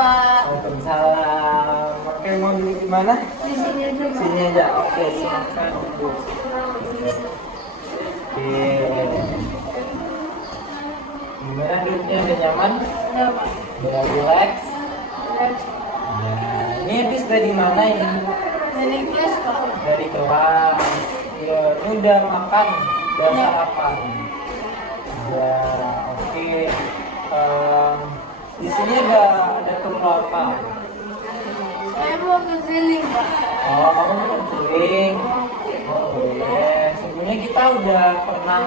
Pak. Waalaikumsalam. Oke, mau duduk di mana? Di sini aja, Pak. Sini aja. Oke, silakan duduk. Oke. Gimana duduknya? Udah nyaman? Udah, Pak. Udah relax? Udah. Nah, ini habis dari mana ini? Dari kelas, Pak. Dari kelas. Ya, ini udah makan, udah Ya. sarapan. Ya, oke. Di sini ada perlu apa? Saya mau ke sini, Pak. Oh, kamu keliling. Oh, boleh. Sebelumnya kita udah pernah,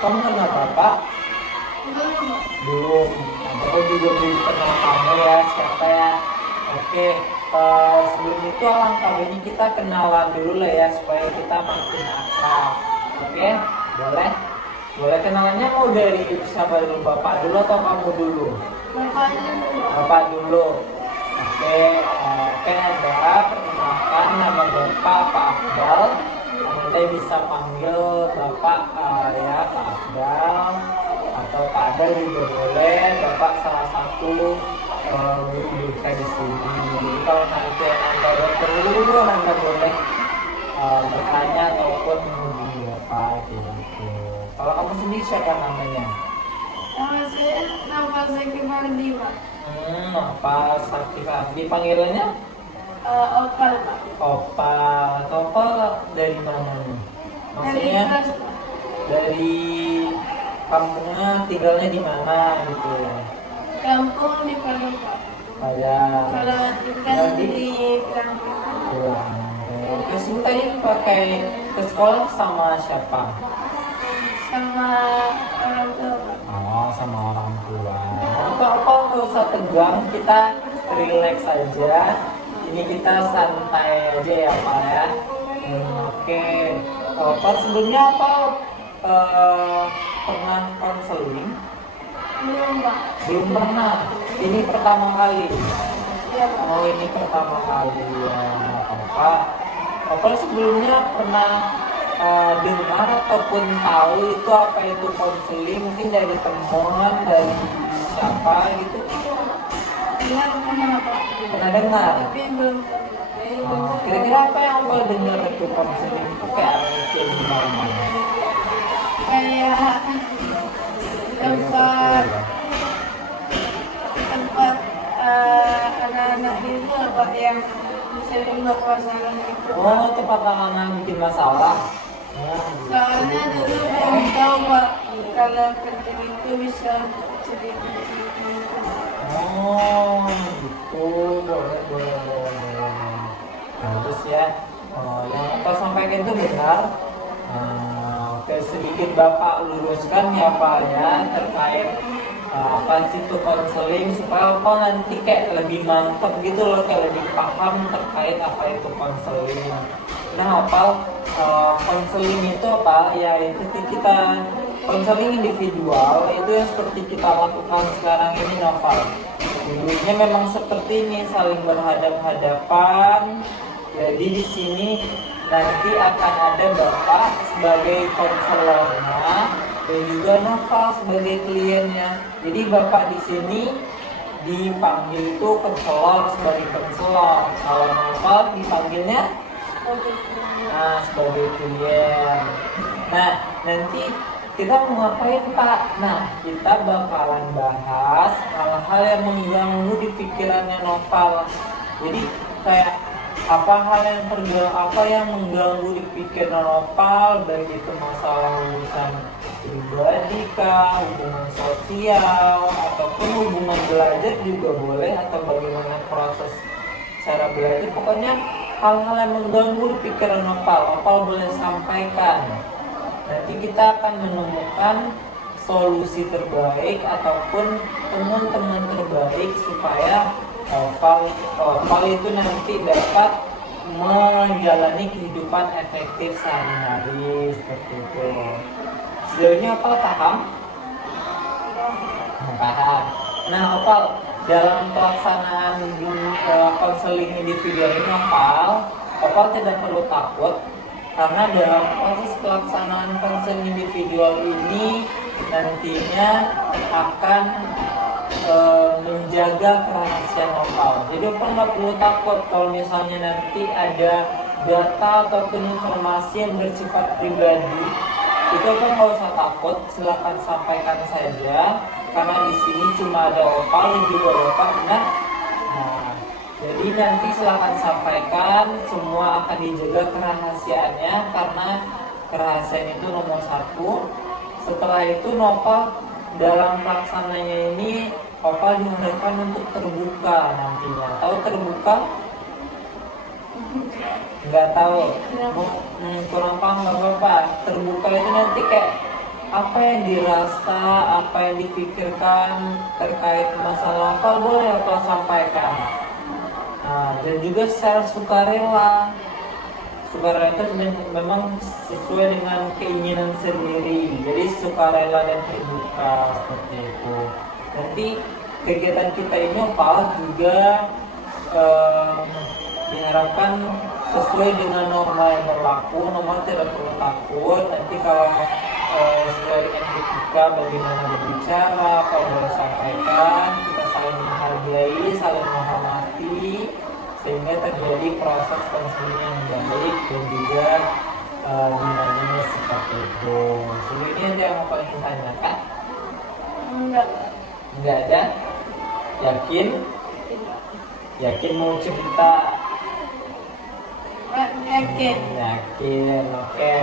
kamu kenal Bapak? Belum, Pak. Belum. Aku juga belum kenal kamu ya, siapa ya? Oke, sebelum itu alangkah baiknya kita kenalan dulu lah ya, supaya kita makin akrab. Oke, boleh? Boleh kenalannya mau dari siapa dulu, Bapak dulu atau kamu dulu? Bapaknya dulu. Bapak dulu. Oke, ada perkenalkan nama Bapak Pak Afdal. Nanti bisa panggil Bapak ya Pak Afdal atau Pak Adal juga boleh. Bapak salah satu guru kita di sini. Jadi kalau nanti Anda perlu, Anda boleh bertanya ataupun menghubungi Bapak gitu. Kalau kamu sendiri siapa namanya? Nama saya Kimardi, Pak. Opal Sakti Fahmi. Panggilannya? Opal, Pak. Opal. Opal dari mana nih? Dari Maksudnya kelas, Pak. dari kampungnya, tinggalnya di mana gitu? Kampung di Padang, Pak. Padang. Kalau tinggal di kampung. Pulang. Terus ibu tadi pakai ke sekolah sama siapa? Sama orang tua, Pak. Oh, sama orang tua. Apa nggak usah tegang, kita relax aja. Ini kita santai aja ya Pak ya. Oke. Pak sebelumnya apa pernah konseling? Belum, Pak. Belum pernah. Ini pertama kali. Iya, Pak. Oh, ini pertama kali ya. Apa sebelumnya pernah dengar ataupun tahu itu apa itu konseling, mungkin dari teman, dari siapa gitu? Iya, pernah, Pak. Pernah dengar? Tapi belum. Kira-kira apa yang Opal dengar itu konseling itu kayak gimana? Kayak tempat anak-anak itu apa yang sering berpasangan itu. Oh, tempat anak bikin masalah. Soalnya dulu belum tahu, Pak, kalau penting itu bisa sedikit. Oh, gitu. Boleh. Bagus ya. Yang Opal sampaikan itu benar. Oke, sedikit Bapak luruskan ya Pak ya terkait apa sih itu konseling, supaya Opal nanti kayak lebih mantap gitu loh, kayak lebih paham terkait apa itu konseling. Nah Opal, konseling itu apa ya, itu kita konseling individual itu yang seperti kita lakukan sekarang ini Opal. Dulunya memang seperti ini, saling berhadap-hadapan. Jadi di sini nanti akan ada Bapak sebagai konselornya dan juga Noval sebagai kliennya. Jadi Bapak di sini dipanggil itu konselor sebagai konselor. Kalau Noval dipanggilnya sebagai klien. Nah, nanti kita mau ngapain Pak? Nah, kita bakalan bahas hal-hal yang mengganggu di pikirannya Noval. Jadi kayak apa yang mengganggu di pikiran Opal, baik itu masalah urusan pribadi kah, hubungan sosial, ataupun hubungan belajar juga boleh, atau bagaimana proses cara belajar. Pokoknya hal-hal yang mengganggu di pikiran Opal boleh sampaikan. Nanti kita akan menemukan solusi terbaik ataupun teman-teman terbaik supaya Opal itu nanti dapat menjalani kehidupan efektif sehari-hari seperti itu. Sejauh ini Opal paham? Paham. Nah Opal, dalam pelaksanaan konseling individual ini Opal tidak perlu takut, karena dalam proses pelaksanaan konseling individual ini nantinya akan menjaga kerahasiaan opal. Jadi opal nggak perlu takut kalau misalnya nanti ada data ataupun informasi yang bersifat pribadi, itu opal nggak usah takut, silakan sampaikan saja karena di sini cuma ada opal dan juga bapak. Nah, jadi nanti silakan sampaikan, semua akan dijaga kerahasiaannya karena kerahasiaan itu nomor satu. Setelah itu Nopal dalam pelaksananya ini Opal diharapkan untuk terbuka nantinya. Tahu terbuka? Nggak tahu. Kurang paham nggak apa-apa. Terbuka itu nanti kayak apa yang dirasa, apa yang dipikirkan terkait masalah apa boleh Opal sampaikan. Nah, dan juga secara sukarela. Sukarela itu memang sesuai dengan keinginan sendiri. Jadi sukarela dan terbuka seperti itu. Nanti kegiatan kita ini Opal juga diharapkan sesuai dengan norma yang berlaku. Norma tidak perlu takut. Nanti kalau sesuai dengan etika bagaimana berbicara, apa yang boleh sampaikan, kita saling menghargai, saling menghormati, sehingga terjadi proses konseling yang baik dan juga dinamika seperti itu. Sebenarnya ada yang mau paling tanyakan? Enggak ada? Yakin? Yakin mau cerita? Yakin, oke.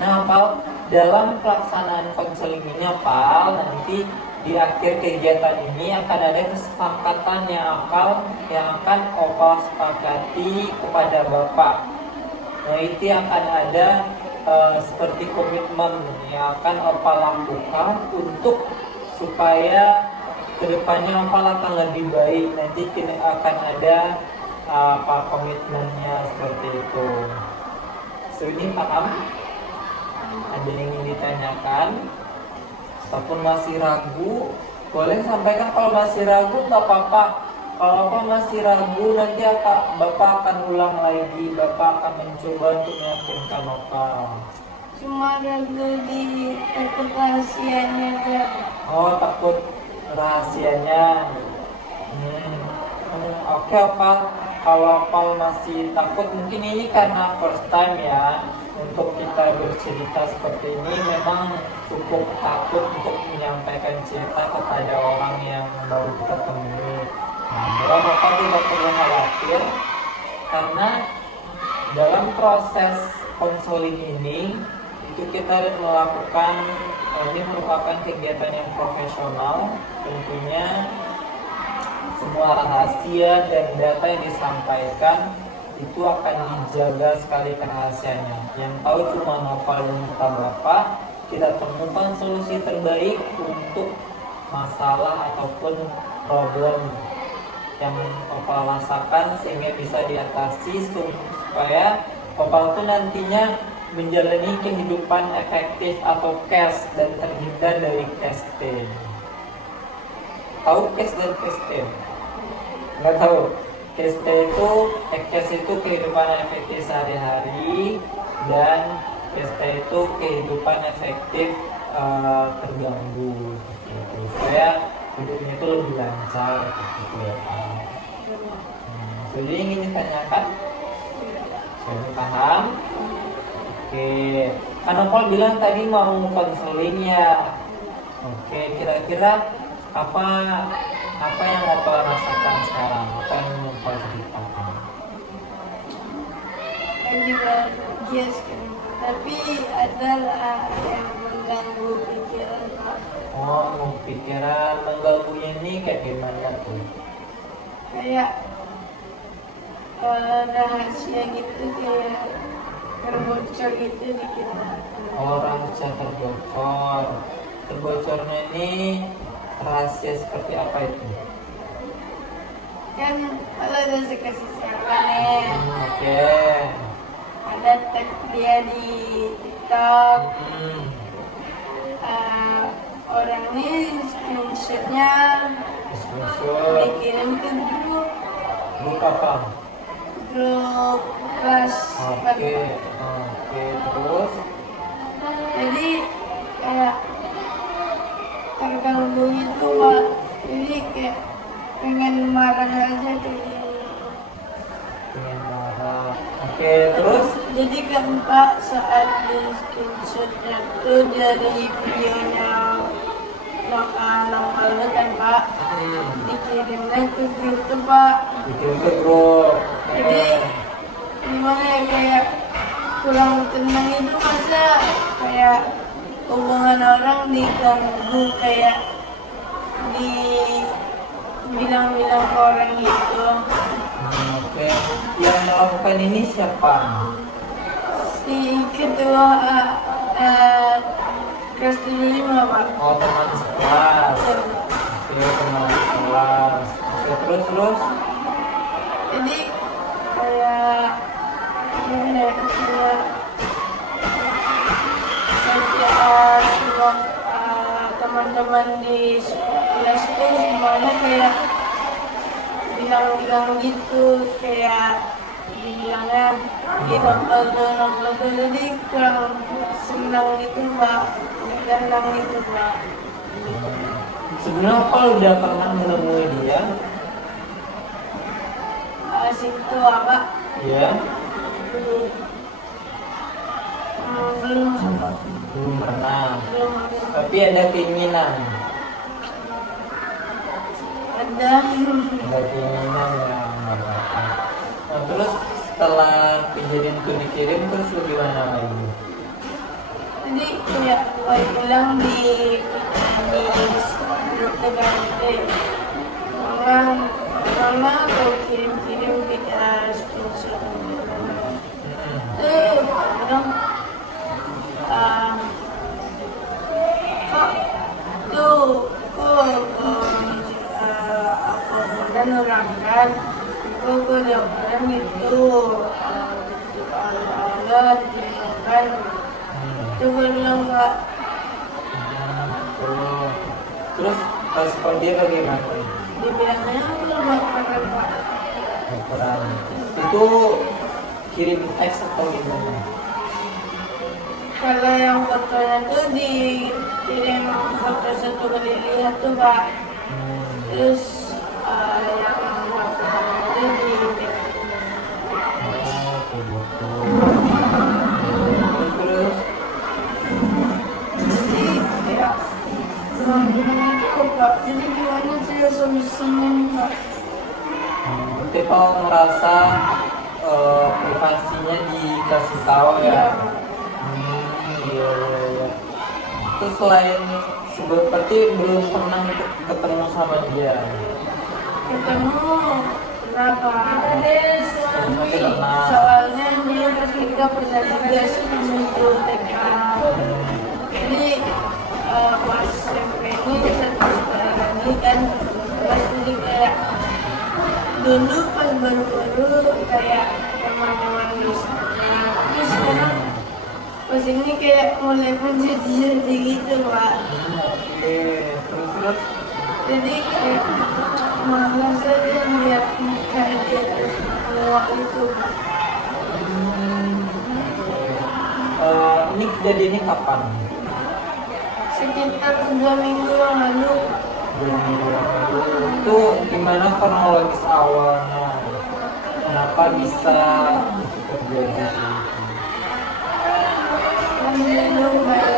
Nah, Pal, dalam pelaksanaan konseling ini, Pal, nanti di akhir kegiatan ini akan ada kesepakatan yang akan Opal sepakati kepada Bapak. Nah, itu akan ada seperti komitmen yang akan Opal lakukan untuk supaya kedepannya Opal akan lebih baik. Nanti akan ada komitmennya seperti itu. Ini paham? Ada yang ingin ditanyakan? Ataupun masih ragu, boleh sampaikan. Kalau masih ragu nggak apa-apa. Kalau masih ragu, nanti Bapak akan ulang lagi. Bapak akan mencoba untuk meyakinkan Opal. Cuma ragu di takut rahasianya Kak. Oh, takut rahasianya. Oke, Opal. Kalau Opal masih takut, mungkin ini karena first time ya. Untuk kita bercerita seperti ini memang cukup takut untuk menyampaikan cerita kepada orang yang baru kita temui. Nah, Bapak tidak perlu khawatir karena dalam proses konseling ini itu kita melakukan ini merupakan kegiatan yang profesional. Tentunya semua rahasia dan data yang disampaikan itu akan dijaga sekali kerahasiaannya. Yang tahu cuma Nopal dan Bapak. Kita temukan solusi terbaik untuk masalah ataupun problem yang Opal rasakan sehingga bisa diatasi supaya Opal itu nantinya menjalani kehidupan efektif atau cash dan terhindar dari casting. Tahu cash dan casting? Nggak tahu. Cash itu kehidupan efektif sehari-hari dan casting itu kehidupan efektif terganggu gitu. Supaya hidupnya itu lebih lancar gitu ya. Jadi ingin ditanyakan? Sudah paham? Oke. Kan Opal bilang tadi mau konseling ya. Oke, kira-kira apa yang Opal rasakan sekarang? Apa yang Opal ceritakan? Kan juga bahagia sekali. Tapi adalah yang mengganggu pikiran Pak. Oh, pikiran mengganggunya ini kayak gimana tuh? Kayak rahasia gitu, kayak terbocor gitu di kita. Oh, rahasia terbocor. Terbocornya ini rahasia seperti apa itu? Kan kalau ada kasih saran ya. Oke. Ada tag dia di TikTok. Orang ini screenshotnya dikirim ke grup apa? Grup kelas. Oke, terus? Jadi kayak terganggu itu Pak. Jadi kayak pengen marah aja kayak. Pengen marah. Oke, terus? Jadi kan Pak saat di screenshotnya tuh dari videonya Nong Aldo kan Pak dikirimnya ke grup tuh Pak. Dikirim ke grup. Jadi gimana ya kayak kurang tenang itu masa kayak hubungan orang diganggu kayak dibilang-bilang ke orang gitu. Oke, yang melakukan ini siapa? Si ketua kelas 75 Pak. Oh, teman sekelas. Oke, teman sekelas. Oke, terus? Jadi kayak gimana ya, kayak semua teman-teman di kelas tuh semuanya kayak bilang-bilang gitu, kayak dibilangnya di nongkrong jadi kurang senang gitu Mbak, tenang gitu Mbak. Sebenarnya apa udah pernah menemui dia? Situ apa? Iya. Belum sempat. Belum pernah. Belum Tapi ada keinginan. ada. Ada keinginan ya. Nah, terus setelah kejadian itu dikirim terus bagaimana lagi? Jadi kayak Boy bilang di grup TKT mama kau kirim kita screenshot bilang kok tuh aku dan orang kan kok udah bilang gitu Allah kan itu bilang Pak. Terus respon dia bagaimana? Dibilangnya belum makan Pak. Kurang. Itu kirim teks atau gimana? Kalau yang fotonya tuh dikirim foto satu kali lihat tuh Pak. Terus yang fotonya itu di Terus jadi kayak gimana gitu Pak. Jadi gimana saya solusinya nih Pak? berarti kau merasa privasinya dikasih tahu ya? Iya. Terus selain seperti belum pernah ketemu sama dia. Ketemu berapa? Tapi pernah. Soalnya dia ketika pernah juga untuk TKA. Jadi pas SMP ini satu sekolah lagi kan pas jadi kayak dulu pas baru-baru kayak teman-teman di sana. Terus sekarang pas ini kayak mulai menjadi gitu Pak. Oke, terus Jadi kayak malas aja melihat muka dia semua itu. ini kejadiannya kapan? Sekitar 2 minggu yang lalu. Itu gimana kronologis awalnya? Kenapa bisa terjadi? Kan dulu kayak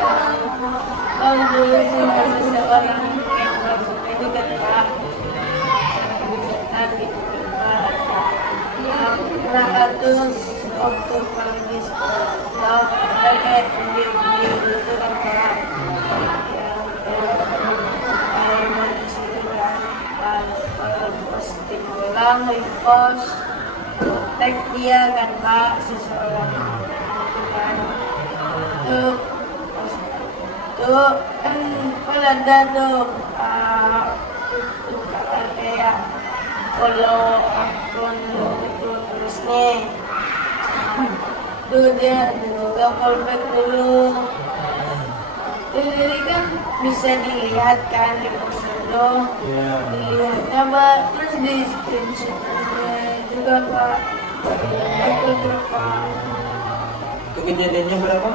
kalau dulu sama seseorang yang masuk itu kan Pak. Tadi Pak. Nah terus waktu pergi sekolah kayak video-video gitu kan Pak. Posting ulang, repost, tag dia kan Pak, seseorang kan. Tuh kan ada tuh kayak follow akun itu terus nih. Tuh dia juga callback dulu. Jadi kan bisa dilihat kan di foto, dilihat apa terus di screenshot juga Pak. Itu berapa? Itu kejadiannya berapa?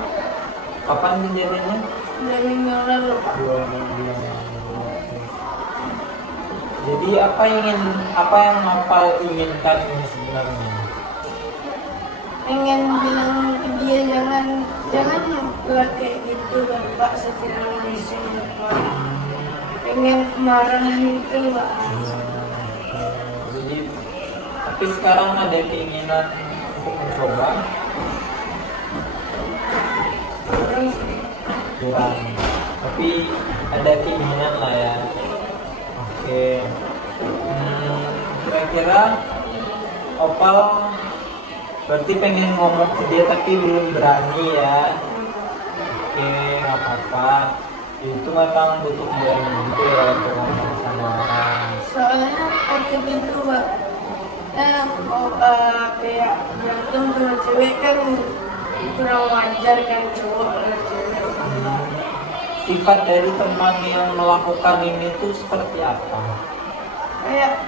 Kapan kejadiannya? 2 minggu yang lalu Pak. 2 minggu yang lalu. Jadi apa yang Bapak inginkan ini sebenarnya? Pengen bilang ke dia jangan buat kayak gitu Bapak secara langsung Bapak. Pengen marah itu Pak. Jadi tapi sekarang ada keinginan untuk mencoba kurang, tapi ada keinginan lah ya. Oke. Kira-kira Opal berarti pengen ngomong ke dia tapi belum berani ya. Oke, nggak apa-apa. Itu memang butuh berani gitu ya untuk ngomong sama orang. Soalnya waktu itu Pak, kayak berantem sama cewek kan kurang wajar kan cowok sama cewek. Sifat dari teman yang melakukan ini tuh seperti apa? Kayak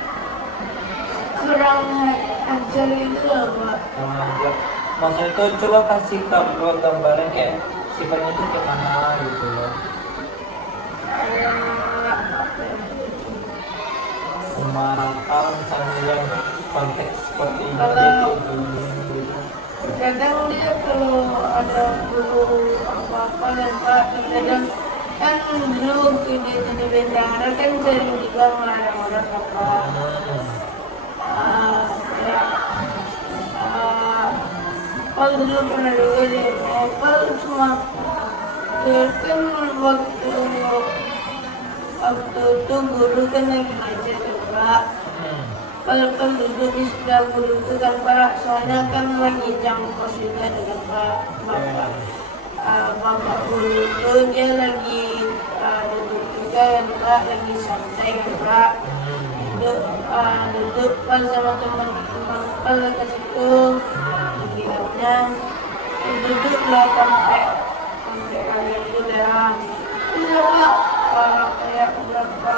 kurang ajar gitu loh Pak. Maksudnya itu coba kasih gambaran kayak sifatnya itu kayak mana gitu loh. Kayak apa ya? Memarahkan misalnya yang konteks seperti ini Kalau- gitu. Kadang dia kalau ada guru apa-apa dan Pak, kadang kan dulu waktu dia jadi bendahara kan sering juga melarang orang apa. Kayak Paul dulu pernah juga di Paul cuma dia kan waktu itu guru kan lagi ngajar kan Pak. Kalau duduk di sebelah guru itu kan Pak, soalnya kan lagi jam kos juga dengan Pak. Bapak guru itu dia lagi duduk juga kan Pak, lagi santai kan Pak. Duduk Pak sama teman-teman Pak ke situ, bilangnya duduklah sampai kalian itu dah. Iya Pak, kayak berapa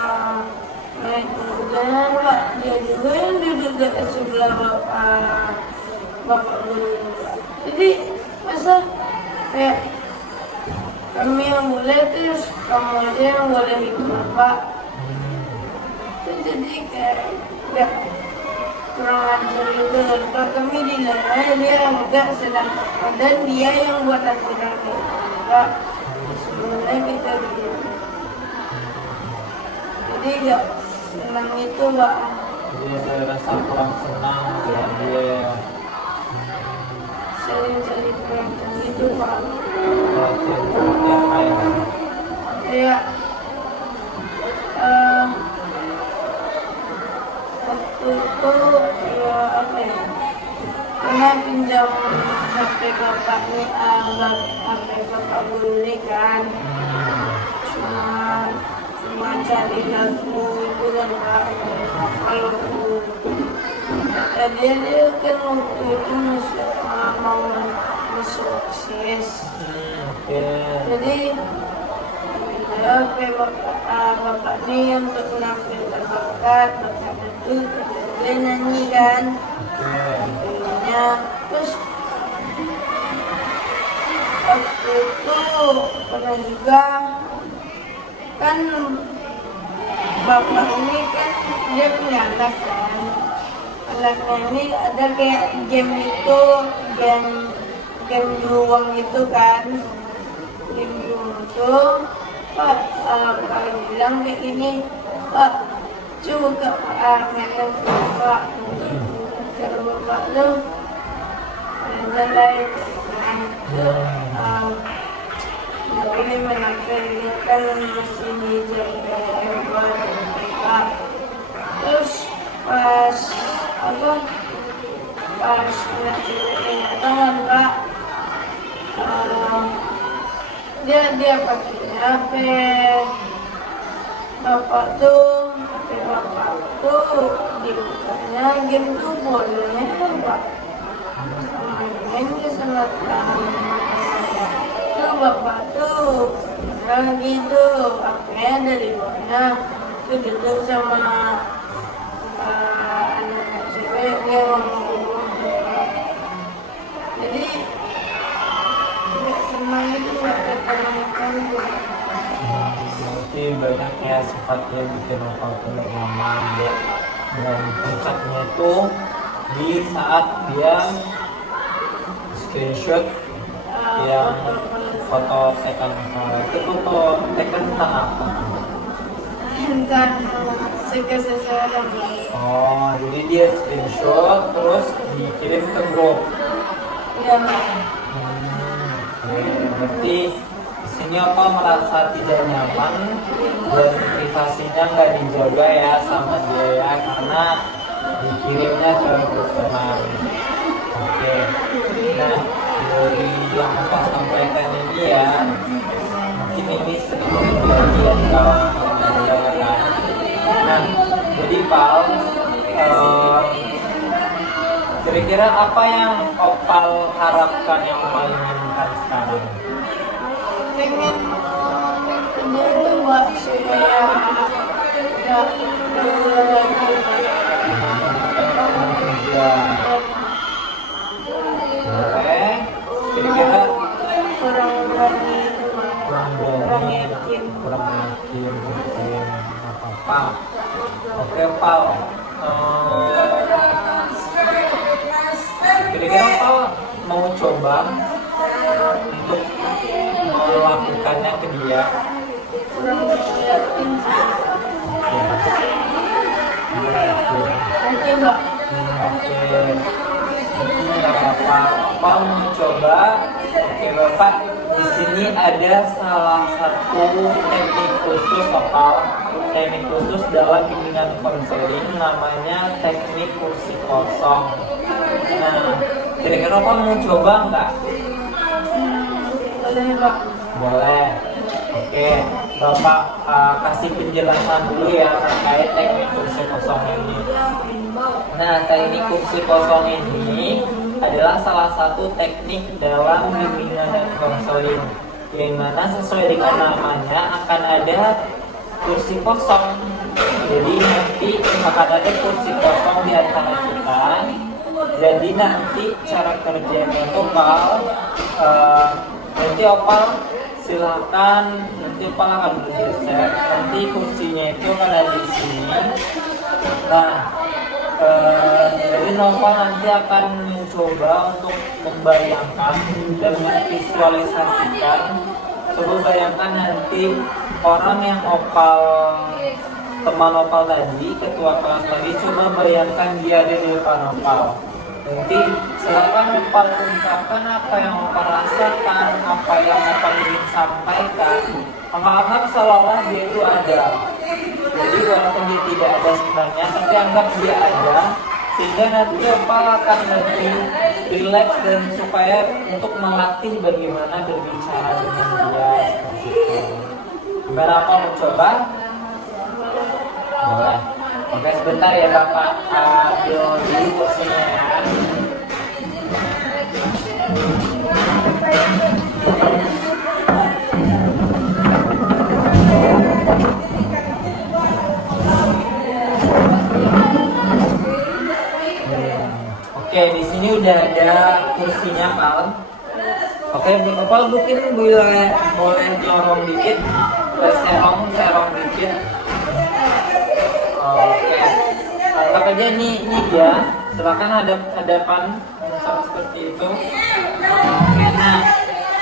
menit kemudian Pak, dia juga yang duduk di sebelah bapak guru. Jadi masa kayak kami yang boleh terus kamu aja yang boleh itu Bapak. Jadi kayak ya kurang ajar juga Bapak, kami dilarang dia enggak sedangkan dan dia yang buat aturan Bapak. Sebenarnya kita begini. Jadi ya senang itu Pak. Jadi ada rasa kurang senang ya dia. Sering-sering berantem gitu Pak. Perhatian seperti apa ya? Kayak waktu itu ya apa ya, karena pinjam HP bapak nih, HP bapak guru ini kan cuma cari lagu itu kan Pak, kalau dia kan waktu itu mau masuk OSIS. Oke. Jadi bapak ini untuk menampilkan bakat itu dia nyanyi kan, nyanyinya terus waktu itu pernah juga kan bapak ini kan dia punya anak kan, anaknya ini ada kayak game itu, game beruang itu kan, game beruang itu Pak, Pak bilang kayak gini, Pak, coba ngeten Pak, kalau Bapak tuh ada lain ini menampilkan mesin hijau Pak. Terus pas anak ceweknya datang Pak, dia pakai HP bapak tuh, dibukanya game tuh boleh Pak, main ke selatan. Tuh bapak tuh bilang gitu, HP-nya dari bawahnya tuh duduk sama anak cewek, dia ngomong. Jadi nggak senang itu nggak ketemu. Berarti lebih banyak ya sifat yang bikin opal tuh nggak nyaman ya. Dan puncaknya itu di saat dia screenshot yang foto tekan itu foto tekan tentang apa? Tentang suka seseorang. Oh, jadi dia screenshot terus dikirim ke grup. Ya, Oke, berarti di sini apa merasa tidak nyaman dan privasinya nggak dijaga ya sama dia ya karena dikirimnya ke grup teman. Oke, nah dari yang apa sampaikan ini ya mungkin ini sedikit kejadian kalau ada kan. Nah, jadi Pal, kira-kira apa yang Opal harapkan yang Opal inginkan sekarang? pengen punya dua supaya nggak berulang lagi. Boleh. Kira-kira Kurang berani, kurang kurang berani, yakin. kurang yakin, mungkin apa-apa. Oke, Pal. Kira-kira Pal mau coba untuk melakukannya ke dia? Kurang yakin. Nanti enggak. Oke, ini nggak apa-apa. Pak mau coba. Oke, Bapak. Di sini ada salah satu teknik khusus teknik khusus dalam bimbingan konseling namanya teknik kursi kosong. Nah, kira-kira Pak mau coba nggak? Boleh Pak. Boleh. Oke, Bapak kasih penjelasan dulu ya terkait teknik kursi kosong ini. Nah, teknik kursi kosong ini adalah salah satu teknik dalam bimbingan dan konseling, yang mana sesuai dengan namanya akan ada kursi kosong. Jadi nanti akan ada kursi kosong di antara kita. Jadi nanti cara kerjanya itu nanti Opal silakan, nanti Opal akan bergeser, nanti kursinya itu akan ada di sini. Nah, jadi Opal nanti akan mencoba untuk membayangkan dan memvisualisasikan. Coba bayangkan nanti orang yang teman Opal tadi, ketua kelas tadi, coba bayangkan dia ada di depan Opal. Nanti silakan Opal ungkapkan apa yang Opal rasakan, apa yang Opal ingin sampaikan. Anggap seolah dia itu ada. Jadi walaupun dia tidak ada sebenarnya, tapi anggap dia ada, sehingga nanti Opal akan lebih rileks dan supaya untuk melatih bagaimana berbicara dengan dia seperti itu. Gimana Opal mau coba? Boleh. Oke, sebentar ya Bapak ambil dulu kursinya ya. Oke, di sini udah ada kursinya, Pal. Oke, Bapak mungkin boleh dorong dikit, serong dikit. Oke, anggap aja ini dia. Silakan hadapan seperti itu. Oke, nah,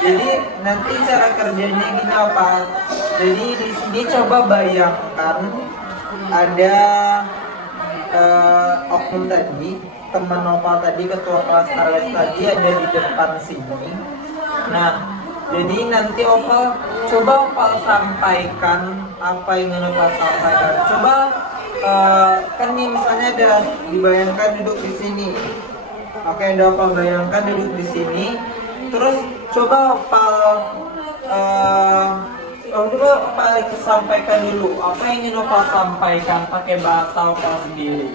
jadi nanti cara kerjanya gini apa? Jadi di sini coba bayangkan ada oknum tadi, teman Opal tadi, ketua kelas Arlet tadi ada di depan sini. Nah, jadi nanti Opal sampaikan apa yang ingin Opal sampaikan. Coba kan nih misalnya ada dibayangkan duduk di sini. Oke, ada Opal bayangkan duduk di sini. Terus coba Opal sampaikan dulu apa yang ingin Opal sampaikan pakai bahasa Opal sendiri.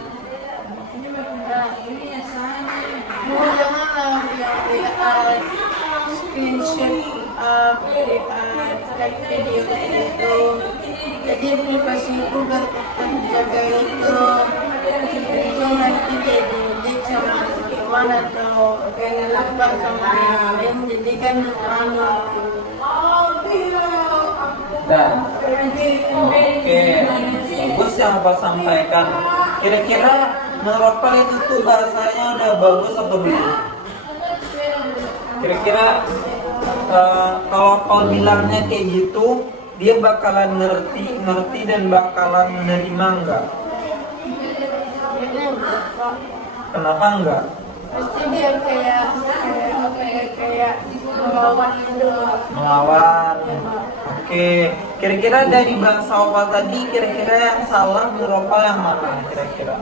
Janganlah yang screenshot like video itu. Jadi privasiku gak terjaga itu. Itu nanti jadi sama teman atau lupa sama yang lain. Jadi kan Dah. Oke, bagus yang Bapak sampaikan. Kira-kira menurut Bapak itu tuh bahasanya udah bagus atau belum? Kira-kira kalau kau bilangnya kayak gitu, dia bakalan ngerti dan bakalan menerima enggak? Kenapa enggak? Pasti dia kayak melawan itu. Melawan. Oke, kira-kira dari bahasa Opal tadi, kira-kira yang salah menurut Opal yang mana? Kira-kira?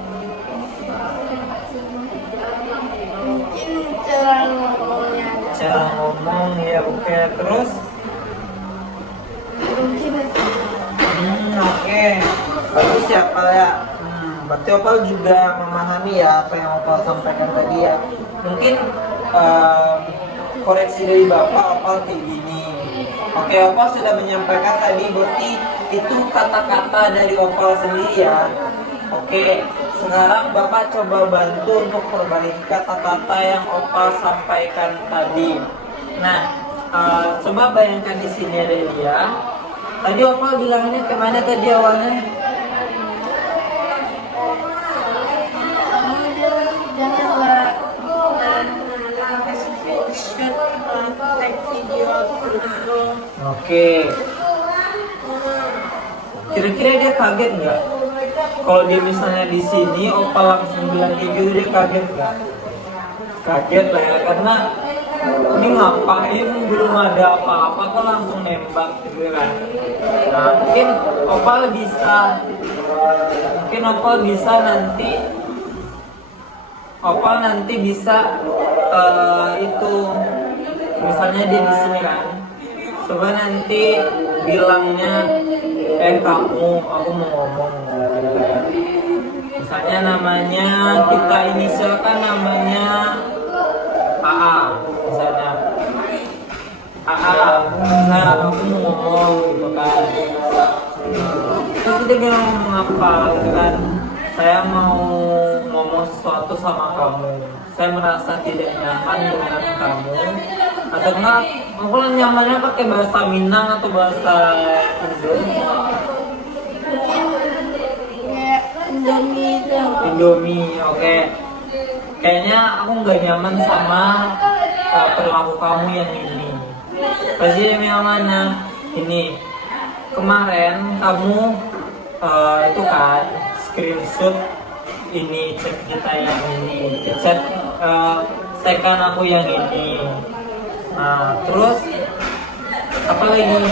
Mungkin cara ngomongnya. Cara ngomong ya, oke. Terus? Mungkin Oke. Bagus ya Opal ya. Berarti Opal juga memahami ya apa yang Opal sampaikan tadi ya. Mungkin koreksi dari Bapak Opal kayak gini. Oke, Opal sudah menyampaikan tadi berarti itu kata-kata dari Opal sendiri ya. Oke, sekarang Bapak coba bantu untuk perbaiki kata-kata yang Opal sampaikan tadi. Nah, coba bayangkan di sini ada dia. Tadi Opal bilangnya kemana tadi awalnya? janganlah screenshot take video foto. Oke. Kira-kira dia kaget nggak? Kalau dia misalnya di sini, Opal langsung bilang kayak gitu, dia kaget nggak? Kaget lah ya, karena ini ngapain, belum ada apa-apa kok langsung nembak gitu kan. Nah, mungkin Opal nanti bisa itu misalnya dia di sini kan, coba nanti bilangnya kamu, aku mau ngomong gitu kan. Misalnya namanya kita inisialkan namanya AA misalnya. AA, nah aku mau ngomong gitu kan. Terus dia bilang ngomong apa gitu kan. Saya mau ngomong sesuatu sama kamu. Saya merasa tidak nyaman dengan kamu. Atau enggak, aku nyamannya pakai bahasa Minang atau bahasa Indo? Kayak Indomie itu. Indomie, oke. Kayaknya aku nggak nyaman sama perilaku kamu yang ini. Pasti yang mana? Ini kemarin kamu itu kan screenshot ini chat kita yang ini, chat tekan aku yang ini. Nah, terus apa lagi?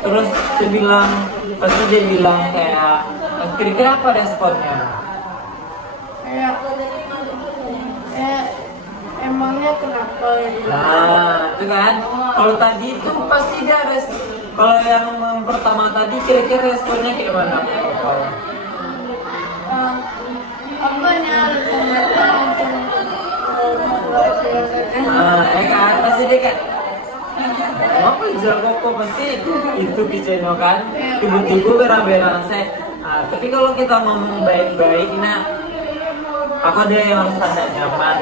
Terus pasti dia bilang kayak, kira-kira apa responnya? Kayak emangnya kenapa gitu. Nah, itu kan. Kalau tadi itu pasti dia kalau yang pertama tadi kira-kira responnya kayak mana? Apanya komentar langsung Ya kan, pasti dia kan. Apa jago kok pasti itu Kiceno kan. Tiba-tiba berang-berang saya. Tapi kalau kita ngomong baik-baik, nah, aku ada yang merasa nyaman.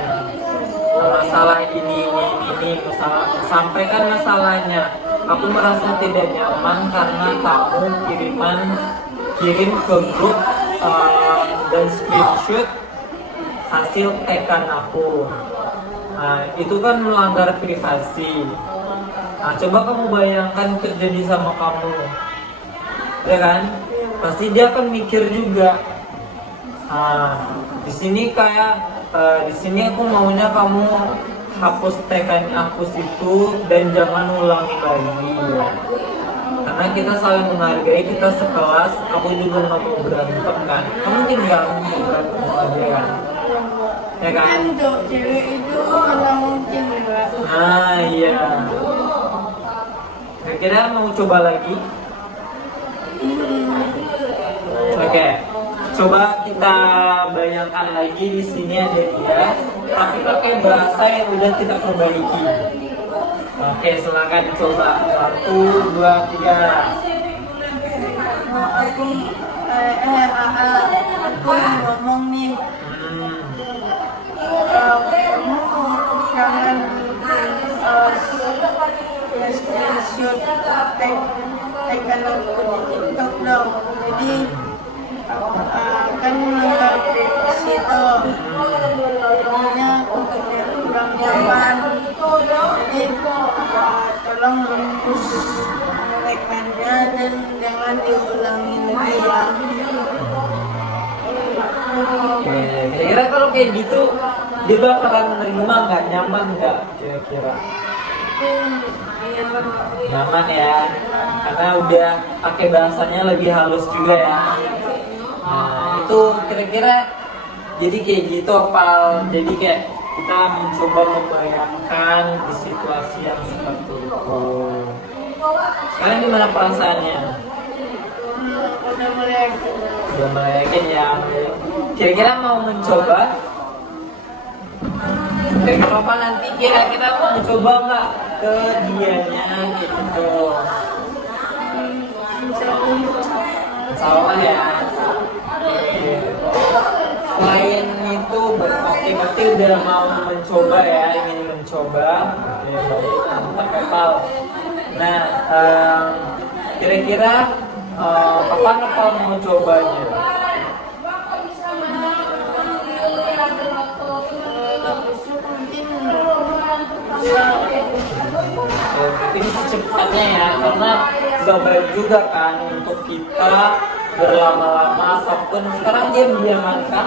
Masalah ini, sampaikan masalahnya. Aku merasa tidak nyaman karena kamu kirim ke grup dan screenshot hasil tekan aku. Nah, itu kan melanggar privasi. Nah, coba kamu bayangkan terjadi sama kamu, ya kan? Pasti dia akan mikir juga. Nah, di sini aku maunya kamu hapus itu dan jangan ulangi lagi. Karena kita saling menghargai, kita sekelas. Aku juga nggak mau berantem kan. Kamu mungkin nggak mau berantem aja kan? Ya kan? Untuk cewek itu mana mungkin juga. Nah iya. Kira-kira mau coba lagi? Oke. Coba kita bayangkan lagi di sini ada dia, tapi pakai bahasa yang udah kita perbaiki. Oke, silakan coba. 1, 2, 3. Aku ngomong nih. Kamu jangan screenshot mempraktekkan aku di TikTok dong. Jadi kan menganggap privasi itu jadinya aku kayak kurang nyaman. Jadi tolong hapus rekannya dan jangan diulangi lagi ya. Oke, kira-kira kalau kayak gitu dia bakalan menerima nggak, nyaman nggak kira-kira? Nyaman ya, karena udah pakai bahasanya lebih halus juga ya. Nah itu kira-kira jadi kayak gitu Opal, jadi kayak kita mencoba membayangkan di situasi yang seperti itu. Sekarang gimana perasaannya? Udah mulai yakin ya. Kira-kira mau mencoba? Kira-kira apa nanti kira-kira mau mencoba nggak ke dianya gitu? Insya Allah ya. Selain itu berarti udah mau mencoba ya, ingin mencoba. Oke, baik, mantap Opal. Nah, kira-kira kapan Opal mau cobanya? Ini secepatnya ya, karena gak baik juga kan untuk kita berlama-lama ataupun sekarang diam-diam kan.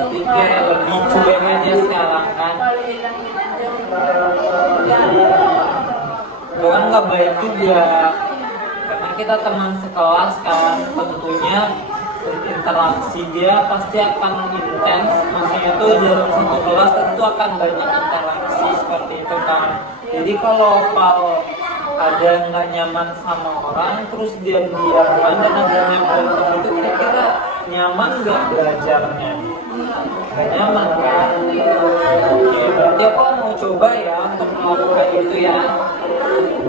Tapi kayak lebih cueknya dia sekarang kan. Itu kan gak baik juga, karena kita teman sekelas kan, tentunya interaksi dia pasti akan intens. Maksudnya itu dalam satu kelas tentu akan banyak interaksi seperti itu kan. Jadi kalau Opal ada nggak nyaman sama orang terus dia diamkan dan ada nempel itu, kira-kira nyaman nggak belajarnya? Nggak nyaman kan? Oke, berarti aku mau coba ya untuk melakukan itu ya.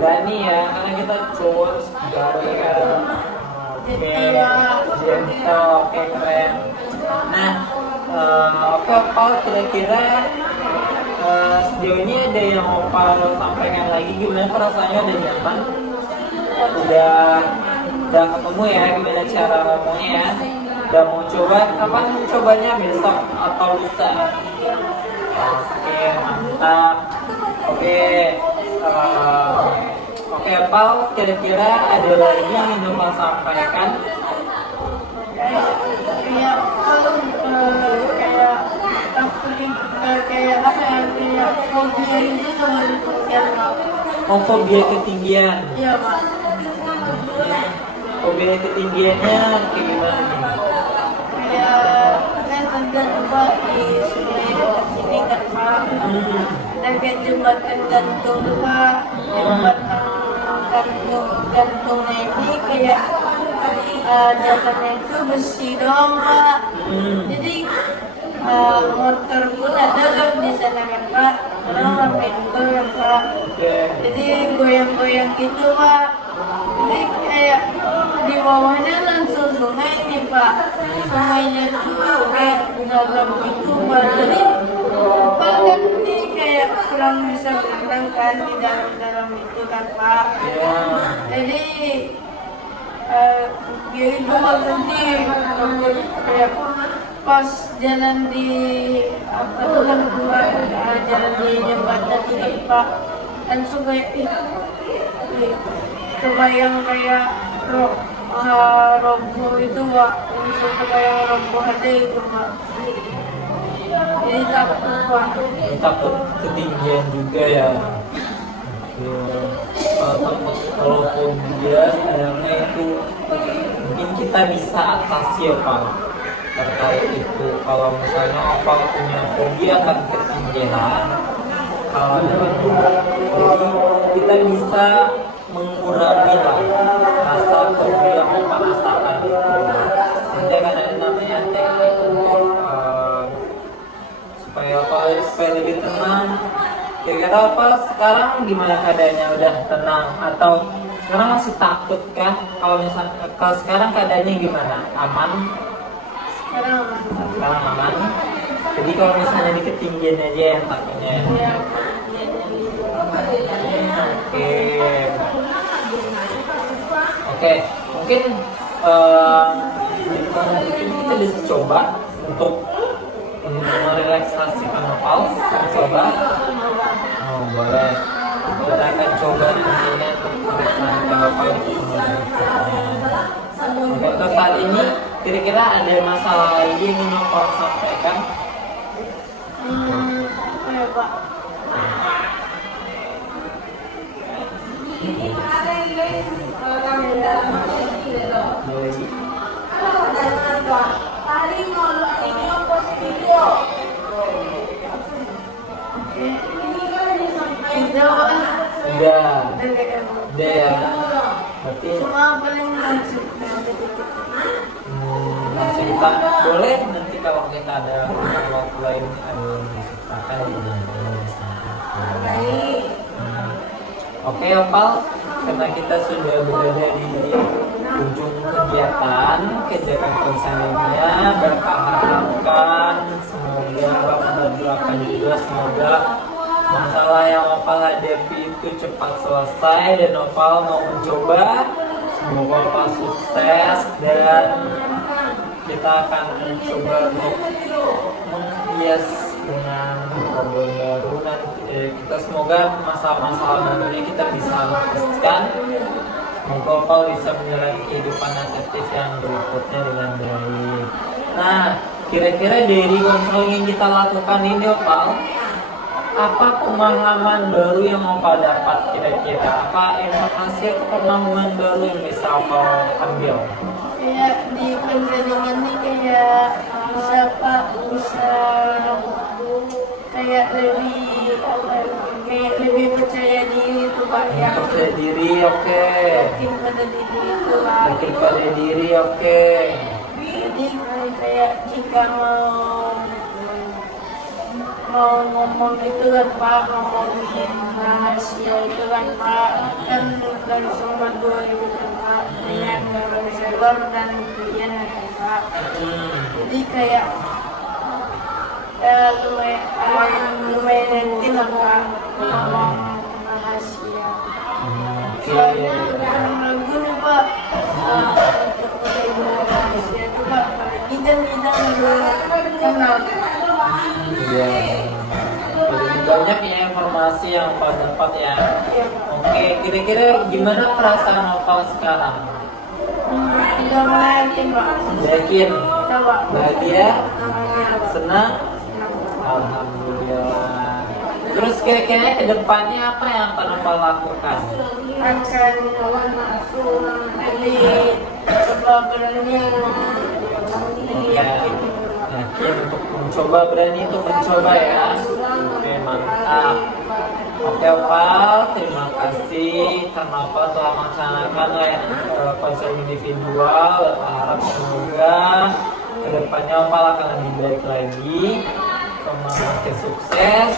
Berani ya, karena kita cowok baru kan. Oke, gentle, oke keren. Nah, oke Opal, kira-kira sejauh ini ada yang Opal sampaikan lagi, gimana perasaannya, udah nyaman? Udah ketemu ya gimana cara ngomongnya ya? Udah mau coba, kapan cobanya, besok atau lusa? Oke, mantap. Oke Opal, kira-kira ada lagi yang ingin Opal sampaikan? Kayak kalau kayak kayak apa ya, kayak fobia itu sama ketinggian. Oh, fobia ketinggian. Iya Pak. Fobia ketinggiannya kayak gimana nih? Kayak kan ada Pak di sungai dekat sini kan Pak. Ada kayak jembatan gantung tuh Pak. Jembatan gantungnya ini kayak jalannya itu besi doang Pak. Jadi motor pun ada kan di sana kan Pak. Orang sampai juga ya Pak. Jadi goyang-goyang gitu Pak. Jadi kayak di bawahnya langsung sungai nih Pak. Sungainya tuh kayak dalam gitu Pak. Jadi Pak kan ini kayak kurang bisa berenang kan di dalam itu kan Pak. Jadi jadi dua nanti kayak pas jalan di apa tuh kan jalan di jembatan itu Pak, langsung kayak kebayang kayak roboh itu Pak, langsung kebayang roboh aja itu Pak. Jadi takut Pak. Takut ketinggian juga ya. Kalau fobia sebenarnya itu mungkin kita bisa atasi ya Pak, terkait itu. Kalau misalnya Opal punya fobia akan ketinggian, kalau jadi kita bisa mengurangi lah rasa fobia yang Opal rasakan itu. Nanti akan ada namanya teknik untuk supaya lebih tenang. Kira-kira apa sekarang gimana keadaannya? Udah tenang atau sekarang masih takut kah? Kalau sekarang keadaannya gimana? Aman? Sekarang aman. Sekarang aman. Jadi kalau misalnya di ketinggian aja yang takutnya. Ya, Oke. Oke, mungkin eh, kita bisa coba untuk merelaksasikan nafas. Coba. Oh, boleh. Kita akan coba nantinya untuk merelaksasikan nafas. Untuk saat ini, kira-kira ada masalah lagi yang ingin Nopal sampaikan? apa ya Pak? Lagi. Udah. Udah ya. Berarti Cuma paling langsung langsung kita boleh nanti kalau kita ada waktu lain ada disertakan Oke Opal, karena kita sudah berada di ujung kegiatan konselingnya, Bapak harapkan semoga Bapak berdoakan juga semoga masalah yang Opal hadapi itu cepat selesai dan Opal mau mencoba. Semoga Opal sukses dan kita akan mencoba untuk menghias dengan problem baru dan kita semoga masalah-masalah barunya kita bisa lepaskan. Semoga Opal bisa menjalani kehidupan aktif yang berikutnya dengan baik. Nah, kira-kira dari konseling yang kita lakukan ini Opal, apa pemahaman baru yang Opal dapat kira-kira? Apa informasi atau pemahaman baru yang bisa Opal ambil? kayak di konseling ini kayak bisa Pak bisa kayak lebih apa ya, kayak lebih percaya diri tuh Pak ya. Percaya diri, oke. Yakin pada diri itu Pak. Yakin pada diri, oke. Jadi kayak jika mau ngomong itu kan Pak, ngomongin rahasia itu kan Pak, kan langsung berdua itu kan Pak, dengan konselor dan klien kan Pak. Jadi kayak lumayan nanti lah Pak, ngomong rahasia. Soalnya kan lagu nih Pak, untuk ngomong rahasia itu Pak, apalagi kan kita belum kenal. Iya. Lebih banyak ya informasi yang Opal dapat ya. Oke, kira-kira gimana perasaan Opal sekarang? Tidak yakin Pak. Yakin? Coba. Bahagia? Senang? Alhamdulillah. Terus kira-kira ke depannya apa yang akan Opal lakukan? Akan jadi coba berani yakin. Yakin untuk mencoba, berani untuk mencoba ya. Oke, mantap. Oke Opal, terima kasih karena Opal telah melaksanakan konseling individual. Opal harap semoga kedepannya Opal akan lebih baik lagi, semakin sukses.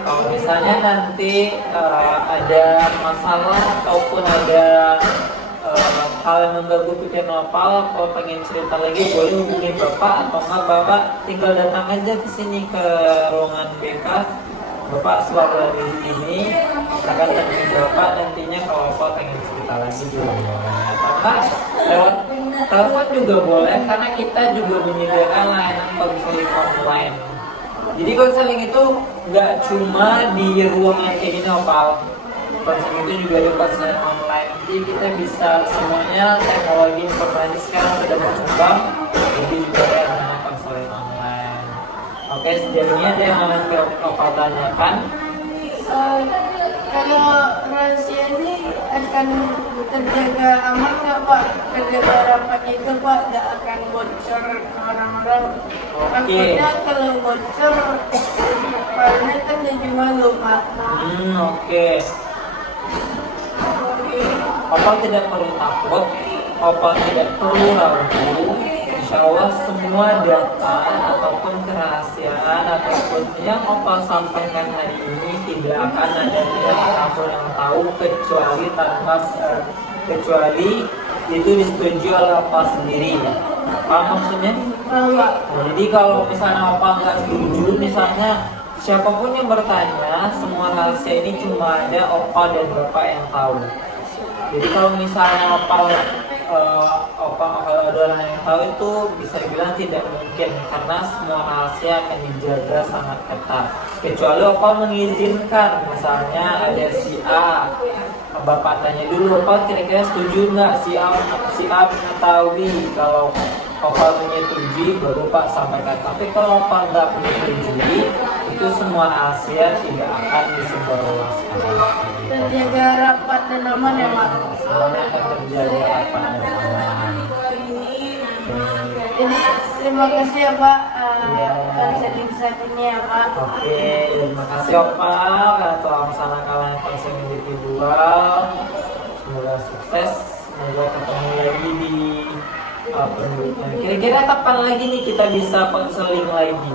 Kalau misalnya nanti ada masalah ataupun ada hal yang mengganggu pikiran Opal, kalau pengen cerita lagi boleh hubungi Bapak atau enggak Bapak tinggal datang aja ke sini ke ruangan BK. Bapak selalu ada di sini, akan temui Bapak nantinya kalau Opal pengen cerita lagi juga boleh. Atau enggak lewat telepon juga boleh karena kita juga menyediakan layanan konseling online. Jadi konseling itu nggak cuma di ruangan kayak gini Opal. Konseling itu juga ada konseling online. Jadi kita bisa semuanya teknologi informasi sekarang sudah berkembang. Jadi juga ada konseling online. Oke, sejauhnya ada yang mau Opal tanyakan? Kalau rahasia ini akan terjaga aman nggak Pak? Terjaga rapat itu Pak, nggak akan bocor ke orang-orang. Takutnya kalau bocor, filenya kan jadi malu Pak. Oke. Opal tidak perlu takut, Opal tidak perlu ragu. insya Allah semua data ataupun kerahasiaan ataupun yang Opa sampaikan hari ini tidak akan ada siapapun yang tahu kecuali itu disetujui oleh Opa sendiri. Paham maksudnya? Pak. Jadi kalau misalnya Opa nggak setuju, misalnya siapapun yang bertanya, semua rahasia ini cuma ada Opa dan Bapak yang tahu. Jadi kalau misalnya Opa kalau ada orang yang tahu itu bisa dibilang tidak mungkin karena semua rahasia akan dijaga sangat ketat. Kecuali Opa mengizinkan, misalnya ada si A, Bapak tanya dulu, Opa kira-kira setuju nggak si A mengetahui. Kalau Opa menyetujui baru Pak sampaikan. Tapi kalau Opa nggak menyetujui, itu semua rahasia tidak akan disebarluaskan. Terjaga rapat dan aman ya Pak. Semuanya akan terjaga rapat dan aman. Jadi terima kasih ya Pak Iya. konseling-konselingnya ya Pak. Oke, terima kasih Opa untuk masalah konseling individual. Semoga sukses, semoga ketemu lagi di penelitian. Kira-kira kapan lagi nih kita bisa konseling lagi?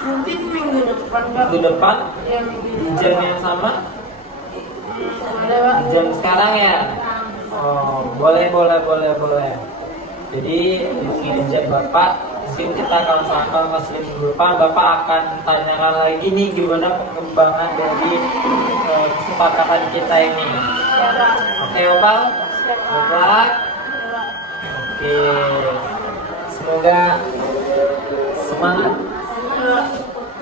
Mungkin minggu depan Pak. Minggu depan Ya minggu di depan. jam yang sama? Ada Pak. Di jam sekarang ya? Oh, boleh. Jadi hubungi aja Bapak. Mungkin kita akan sampai konseling minggu depan. Bapak akan tanyakan lagi nih gimana perkembangan dari kesepakatan kita ini. Ya Pak. Oke Bapak? Siap, Pak. Bapak? Ya, Pak. Oke. Semoga semangat.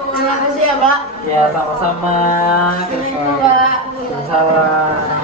Terima kasih ya Pak. Ya sama-sama. Assalamualaikum Pak. Salam.